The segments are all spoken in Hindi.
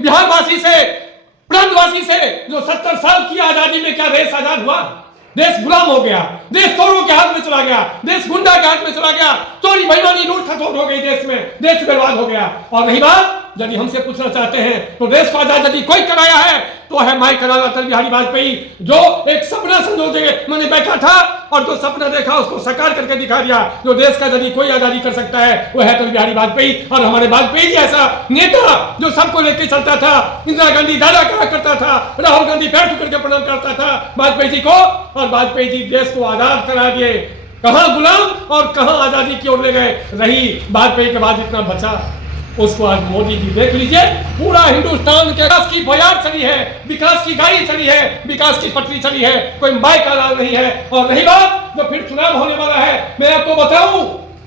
बिहार वासी से, प्रांतवासी से, जो 70 साल की आजादी में क्या देश आजाद हुआ? देश गुलाम हो गया, देश चोरों के हाथ में चला गया, देश गुंडा के हाथ में चला गया, चोरी बेईमानी लूट खसोट हो गई देश में, देश बर्बाद हो गया। और रही बात, यदि हमसे पूछना चाहते हैं तो देश को आजाद यदि कोई कराया है तो है माई कराना अटल बिहारी वाजपेयी, जो एक सपना संजोगे मैंने बैठा था और जो सपना देखा उसको साकार करके दिखा दिया। जो देश का यदि कोई आजादी कर सकता है वो है अटल बिहारी वाजपेयी। और हमारे वाजपेयी जी ऐसा नेता जो सबको लेकर चलता था। इंदिरा गांधी दादा कहा करता था, राहुल गांधी पैर छू करके प्रणाम करता था वाजपेयी जी को, और वाजपेयी जी देश को आजाद करा दिए। कहां गुलाम और कहां आजादी की ओर ले गए। रही वाजपेयी के बाद इतना बचा, उसको आज मोदी जी देख लीजिए, पूरा हिंदुस्तान के विकास की बयार चली है, विकास की गाड़ी चली है, विकास की पटरी चली है, कोई बाइक का लाल नहीं है। और रही बात जो फिर चुनाव होने वाला है, मैं आपको बताऊं,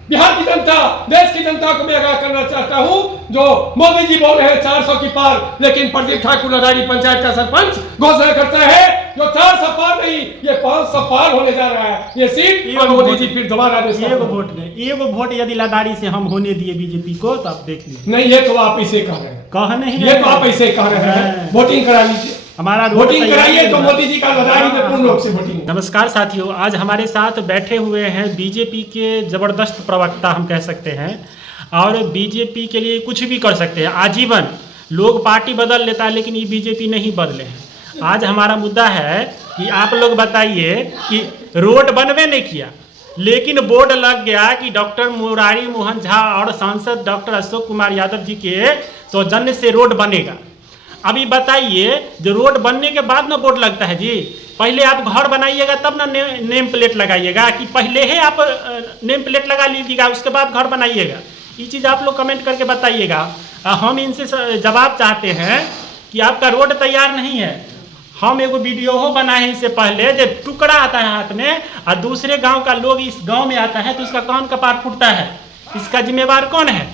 बिहार की जनता, देश की जनता को मैं आगाह करना चाहता हूं, जो मोदी जी बोल रहे हैं 400 की पार, लेकिन प्रदीप ठाकुर अडानी पंचायत का सरपंच घोषणा करता है जो 400 पार नहीं, ये 500 पार होने जा रहा है ये सीट। और मोदी जी फिर दोबारा एगो वोट यदि लदारी से हम होने दिए बीजेपी को तो आप देख लीजिए। नहीं, ये तो आप इसे कह रहे हैं, कह नहीं, ये तो आप ऐसे कह रहे हैं। वोटिंग करा लीजिए, हमारा वोटिंग कराइए तो मोदी जी का लदारी में पूर्ण रूप से वोटिंग। नमस्कार साथियों, आज हमारे साथ बैठे हुए हैं बीजेपी के जबरदस्त प्रवक्ता हम कह सकते हैं, और बीजेपी के लिए कुछ भी कर सकते हैं आजीवन। लोग पार्टी बदल लेता है लेकिन ये बीजेपी नहीं बदले हैं। आज हमारा मुद्दा है कि आप लोग बताइए कि रोड बनवे नहीं किया लेकिन बोर्ड लग गया कि डॉक्टर मुरारी मोहन झा और सांसद डॉक्टर अशोक कुमार यादव जी के सौजन्य से रोड बनेगा। अभी बताइए, जो रोड बनने के बाद ना बोर्ड लगता है जी, पहले आप घर बनाइएगा तब ना नेम प्लेट लगाइएगा, कि पहले ही आप नेम प्लेट लगा लीजिएगा उसके बाद घर बनाइएगा। ये चीज़ आप लोग कमेंट करके बताइएगा। हम इनसे जवाब चाहते हैं कि आपका रोड तैयार नहीं है। हम एगो वीडियो हो बनाए हैं इससे पहले, जब टुकड़ा आता है हाथ में और दूसरे गांव का लोग इस गांव में आता है तो उसका कान कपार फूटता है, इसका जिम्मेवार कौन है?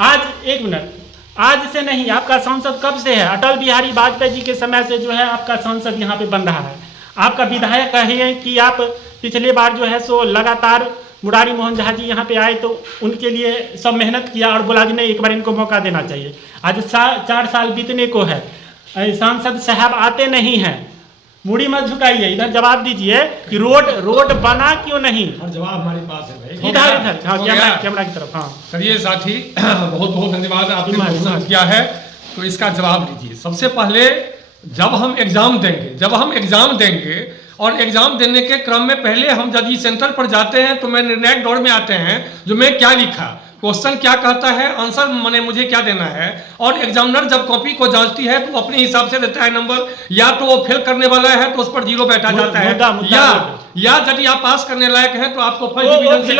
आज एक मिनट, आज से नहीं, आपका सांसद कब से है? अटल बिहारी वाजपेयी जी के समय से जो है आपका सांसद यहाँ पे बन रहा है। आपका विधायक कहे कि आप पिछले बार जो है सो लगातार मुरारी मोहन झा जी यहाँ पे आए तो उनके लिए सब मेहनत किया और बोला कि नहीं एक बार इनको मौका देना चाहिए। आज 4 साल बीतने को है, सांसद साहब आते नहीं हैं। मुड़ी मत झुकाइए, इधर जवाब दीजिए कि रोड बना क्यों नहीं? और जवाब हमारे पास है भाई, इधर हाँ, कैमरा की तरफ। हाँ चलिए साथी, बहुत बहुत धन्यवाद, आपने घोषणा किया है तो इसका जवाब दीजिए। सबसे पहले जब हम एग्जाम देंगे और एग्जाम देने के क्रम में पहले हम जब सेंटर पर जाते हैं तो मैं निर्णायक दौर में आते हैं, जो मैं क्या लिखा, क्वेश्चन क्या कहता है, आंसर मैंने मुझे क्या देना है। और एग्जामिनर जब कॉपी को जांचती है तो अपने हिसाब से देता है नंबर, या तो वो फेल करने वाला है तो उस पर 0 बैठा जाता है, या यदि आप पास करने लायक हैं तो आपको फर्स्ट डिवीजन से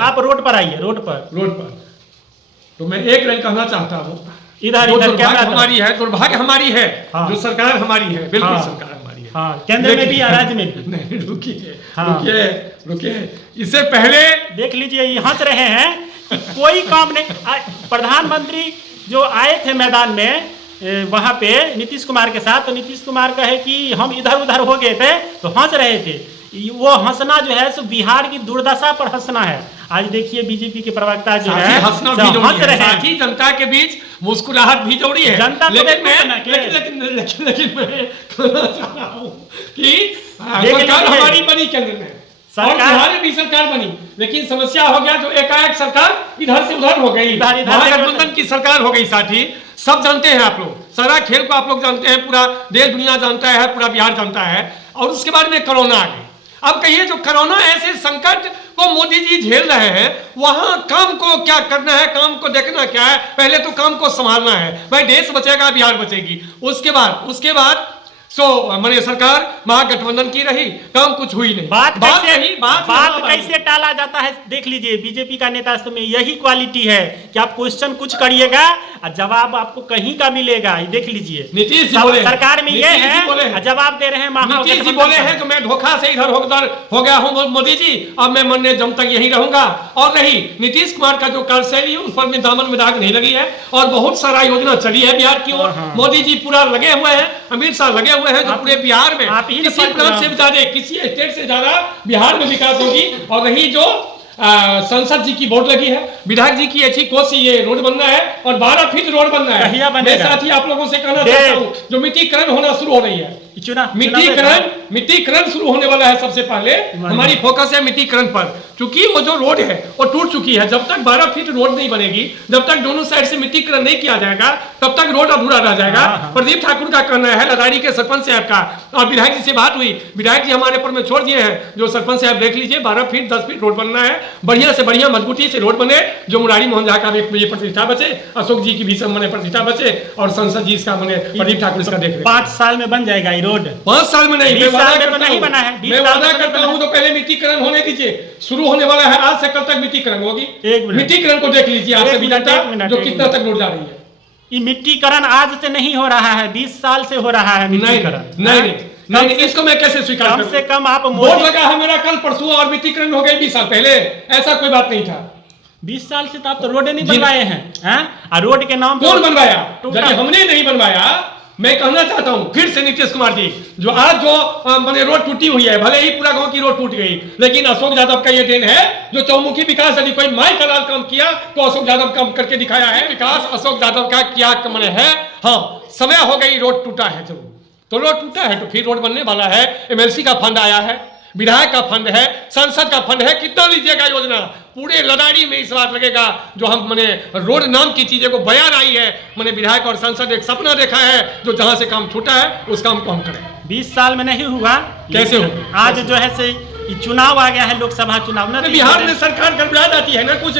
आप रोड पर आइए, रोड पर। तो मैं एक लाइन कहना चाहता हूँ, इधर हमारी है, दुर्भाग्य हमारी है, जो सरकार हमारी है, बिल्कुल सरकार हमारी है, हाँ, केंद्र में भी राज्य में भी। नहीं, रुकिए, इससे पहले देख लीजिए, ये हंस रहे हैं कि कोई काम नहीं। प्रधानमंत्री जो आए थे मैदान में वहां पे नीतीश कुमार के साथ, तो नीतीश कुमार कहे कि हम इधर उधर हो गए थे तो हंस रहे थे। वो हंसना जो है सो बिहार की दुर्दशा पर हंसना है। आज देखिए बीजेपी के प्रवक्ता जो है हंस रहे हैं, साथी जनता के बीच मुस्कुराहट भी जरूरी है। जनता लेकिन मैं कहना चाह रहा हूं कि सरकार हमारी बनी केंद्र में, और बिहार में भी सरकार बनी, लेकिन समस्या हो गया जो एकाएक सरकार इधर से उधर हो गई, महागठबंधन की सरकार हो गई। साथी सब जानते हैं आप लोग, सारा खेल को आप लोग जानते हैं, पूरा देश दुनिया जानता है, पूरा बिहार जानता है। और उसके बाद में कोरोना आ गई। अब कहिए जो कोरोना ऐसे संकट को मोदी जी झेल रहे हैं, वहां काम को क्या करना है, काम को देखना क्या है, पहले तो काम को संभालना है भाई। देश बचेगा, बिहार बचेगी। उसके बाद मैंने सरकार महागठबंधन की रही, काम कुछ हुई नहीं। बात कैसे टाला जाता है देख लीजिए। बीजेपी का नेता में यही क्वालिटी है कि आप क्वेश्चन कुछ करिएगा और जवाब आपको कहीं का मिलेगा। ये देख लीजिए, नीतीश जी बोले, सरकार में ये है, जवाब दे रहे हैं। नीतीश जी बोले हैं कि मैं धोखा से इधर उधर हो गया हूँ मोदी जी, अब मैं मरने जम तक यही रहूंगा। और नहीं, नीतीश कुमार का जो कार्यशैली है उस पर दामन में दाग नहीं लगी है, और बहुत सारा योजना चली है बिहार की ओर। मोदी जी पूरा लगे हुए हैं, अमित शाह लगे हुए हैं, जो पूरे बिहार में किसी प्रांत से ज्यादा, किसी स्टेट से ज्यादा बिहार में विकास होगी। और रही जो संसद जी की वोट लगी है, विधायक जी की अच्छी कोशिश ये रोड बनना है और 12 फीट रोड बनना है। कहिया बनेगा? मैं साथ ही आप लोगों से कहना चाहता हूँ, जो मिट्टीकरण होना शुरू हो रही है, मिट्टीकरण शुरू होने वाला है। सबसे पहले हमारी फोकस है मिट्टीकरण पर, क्योंकि वो जो रोड है वो टूट चुकी है। जब तक 12 फीट रोड नहीं बनेगी, जब तक दोनों साइड से मिट्टीकरण नहीं किया जाएगा, तब तक रोड अधूरा रह जाएगा। प्रदीप ठाकुर का कहना है, लदारी के सरपंच साहब का, और विधायक जी से बात हुई, विधायक जी हमारे ऊपर में छोड़ दिए हैं, जो सरपंच साहब देख लीजिए 12 फीट 10 फीट रोड बनना है, बढ़िया से बढ़िया मजबूती से रोड बने, जो मुरारी मोहन झा का भी ये प्रतिष्ठा बचे, अशोक जी की भी सब प्रतिष्ठा बचे, और संसद जी इसका बने प्रदीप ठाकुर इसका देख रहे। 5 साल में बन जाएगा ये रोड? 5 साल में नहीं, मैं वादा करता हूं तो पहले मिट्टीकरण होने दीजिए। शुरू होने वाला है, आज से कल तक मिट्टीकरण होगी। मिट्टीकरण को देख लीजिए आप सभी जनता, जो कितना तक रोड जा रही है। ये मिट्टीकरण आज से नहीं हो रहा है, 20 साल से हो रहा है मिट्टीकरण। नहीं, इसको मैं कैसे स्वीकार करूं? कम से कम आप वोट लगा है मेरा कल परसों और मिट्टीकरण हो गई 20 साल पहले, ऐसा कोई बात नहीं था। 20 साल से तो आप तो रोड नहीं बनवाए हैं, रोड के नाम कौन बनवाया? जब हमने नहीं बनवाया, मैं कहना चाहता हूं फिर से नीतीश कुमार जी, जो आज जो मैंने रोड टूटी हुई है, भले ही पूरा गांव की रोड टूट गई, लेकिन अशोक यादव का ये देन है, जो चौमुखी विकास यदि कोई माई का लाल काम किया तो अशोक यादव काम करके दिखाया है। विकास अशोक यादव का क्या मन है? हाँ, समय हो गई, रोड टूटा है, जरूर तो रोड टूटा है तो फिर रोड बनने वाला है। एमएलसी का फंड आया है, विधायक का फंड है, संसद का फंड है, कितना लीजिएगा योजना? पूरे लदारी में इस बार लगेगा। जो हम मैंने रोड नाम की चीजें को बयान आई है, मैंने विधायक और संसद एक सपना देखा है, जो जहां से काम छूटा है उस काम को हम करें। 20 साल में नहीं हुआ, कैसे होगा? आज जो है से चुनाव आ गया है, लोकसभा चुनाव ना, बिहार में सरकार गड़बड़ा जाती है ना, कुछ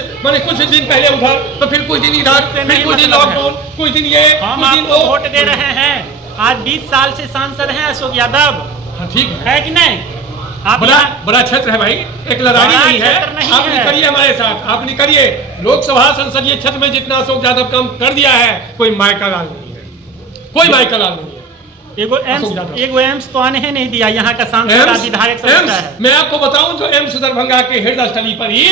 दिन पहले उधर तो फिर कुछ दिन इधर, फिर कुछ दिन लॉकडाउन, कुछ दिन ये, हम आपको वोट दे रहे हैं। आज 20 साल से सांसद हैं अशोक यादव, ठीक है कि नहीं? आप बड़ा क्षेत्र है भाई, एक लड़ाई नहीं है। आप निकलिए हमारे साथ, आप निकलिए। लोकसभा संसदीय क्षेत्र में जितना अशोक यादव काम कर दिया है, कोई माय का लाल नहीं है, कोई माय का लाल नहीं है। एगो एम्स तो आने ही नहीं दिया, यहाँ का सांसद विधायक है। मैं आपको बताऊं, जो एम्स दरभंगा के हृदय स्थली पर ही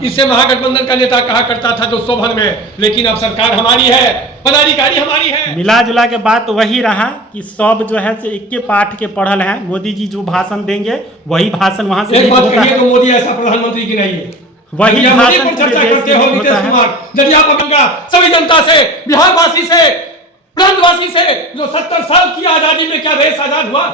इससे महागठबंधन का नेता कहा करता था, जो शोभन में, लेकिन अब सरकार हमारी है, पदाधिकारी हमारी है। मिला जुला के बात तो वही रहा कि सब जो है से एक पाठ के पढ़ल हैं। मोदी जी जो भाषण देंगे वही भाषण वहां से एक बात कहिए तो मोदी ऐसा प्रधानमंत्री की नहीं है, वही भाषण चर्चा करते हो नीतीश कुमार। यदि आप सभी जनता से, बिहार वासी से, प्रांतवासी से, जो 70 साल की आजादी में क्या देश आजाद हुआ?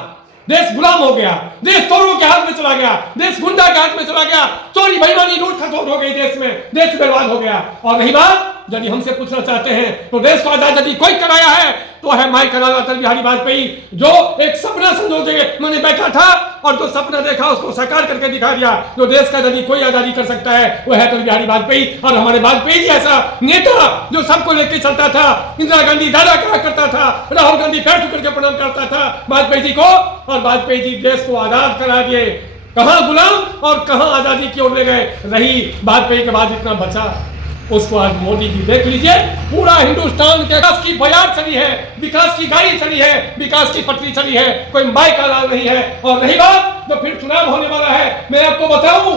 देश गुलाम हो गया, देश चोरों के हाथ में चला गया, देश गुंडा के हाथ में चला गया, चोरी बेईमानी लूट खसोट हो गई देश में, देश बर्बाद हो गया। और रही बात, यदि हमसे पूछना चाहते हैं तो देश को आजाद यदि कोई कराया है तो है माई का लाल अटल बिहारी वाजपेयी, जो एक सपना संजोगे मैंने बैठा था और जो सपना देखा उसको साकार करके दिखा दिया। जो देश का यदि कोई आजादी कर सकता है वो है अटल बिहारी वाजपेयी। और हमारे वाजपेयी जी ऐसा नेता जो सबको लेकर चलता था। इंदिरा गांधी दादा कहा करता था, राहुल गांधी पैर छू करके प्रणाम करता था वाजपेयी जी को, और वाजपेयी जी देश को आजाद करा दिए। कहां गुलाम और कहां आजादी की ओर ले गए। रही वाजपेयी के बाद इतना बचा, उसको आज मोदी जी देख लीजिए, पूरा हिंदुस्तान के विकास की बयार चली है, विकास की गाड़ी चली है, विकास की पटरी चली है, कोई माई का लाल नहीं है। और रही बात, जो फिर चुनाव होने वाला है, मैं आपको बताऊं,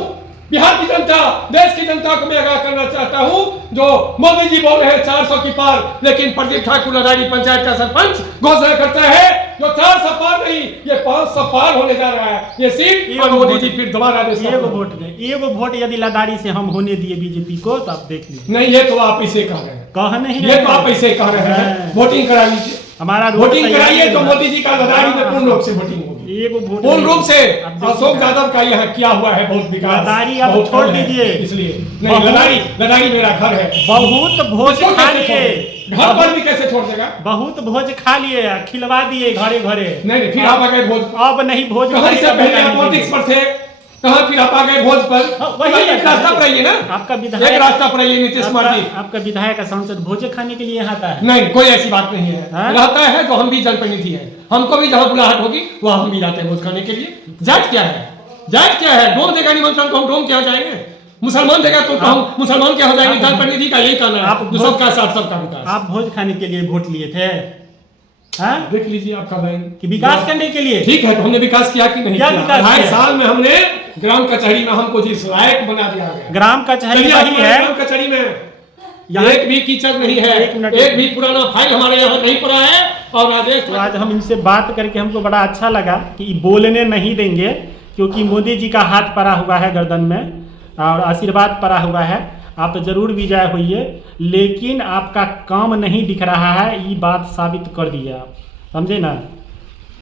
बिहार की जनता, देश की जनता को मैं आगाह करना चाहता हूं, जो मोदी जी बोल रहे हैं 400 की पार, लेकिन प्रदीप ठाकुर लदारी पंचायत का सरपंच घोषणा करता है जो 400 पार नहीं, ये 500 पार होने जा रहा है ये सीट। और मोदी जी फिर दोबारा एगो वोट यदि लदारी से हम होने दिए बीजेपी को तो आप देख लीजिए। नहीं, ये तो आप इसे कह रहे हैं, कह नहीं, ये तो आप इसे कह रहे हैं। वोटिंग करा लीजिए, हमारा वोटिंग कराइए तो मोदी जी का लदारी में पूर्ण रूप से वोटिंग होगी। पूर्ण रूप से अशोक यादव का यह किया हुआ है बहुत विकास। लदारी आप छोड़ दीजिए, इसलिए नहीं, लदारी मेरा घर है। बहुत भोज खा लिए, घर पर भी कैसे छोड़ देगा? बहुत भोज खा लिए, खिलवा दिए घरे घरे। नहीं, फिर आप आ गए भोज। अब नहीं भोज, कहां से पहले आप पॉलिटिक्स पर थे, कहां फिर आप आ गए भोज पर? वही एक रास्ता पर आइए ना, आपका विधायक एक रास्ता पर आइए नीतीश कुमार जी। आपका विधायक सांसद भोज खाने के लिए आता है? नहीं, कोई ऐसी बात नहीं है, रहता है। तो हम भी जनप्रतिनिधि है, हमको भी जहां बुलाहट होगी वहां हम भी जाते हैं भोज खाने के लिए। जाट क्या है? जाट क्या है? डोम देगा निमंत्रण तो हम डोम क्या जाएंगे? मुसलमान देगा तो हम मुसलमान क्या हो जाएंगे? जनप्रतिनिधि का यही कहना है, जो सबका साथ सबका विकास। आप भोज खाने के लिए वोट लिए थे? देख लीजिए आपका बहन कि विकास करने के लिए। ठीक है, तो हमने विकास किया कि नहीं किया? 2.5 साल में हमने ग्राम कचहरी में हमको जिस लायक बना दिया गया। ग्राम कचहरी वही है, ग्राम कचहरी में एक भी कीचड़ नहीं है, एक भी पुराना फाइल हमारे यहाँ नहीं पड़ा है। और राजेश, तो आज हम इनसे बात करके हमको बड़ा अच्छा लगा कि बोलने नहीं देंगे, क्योंकि मोदी जी का हाथ पड़ा हुआ है गर्दन में। और आशीर्वाद पड़ा हुआ है, आप जरूर विजय होइए, लेकिन आपका काम नहीं दिख रहा है, ये बात साबित कर दिया आप, समझे ना।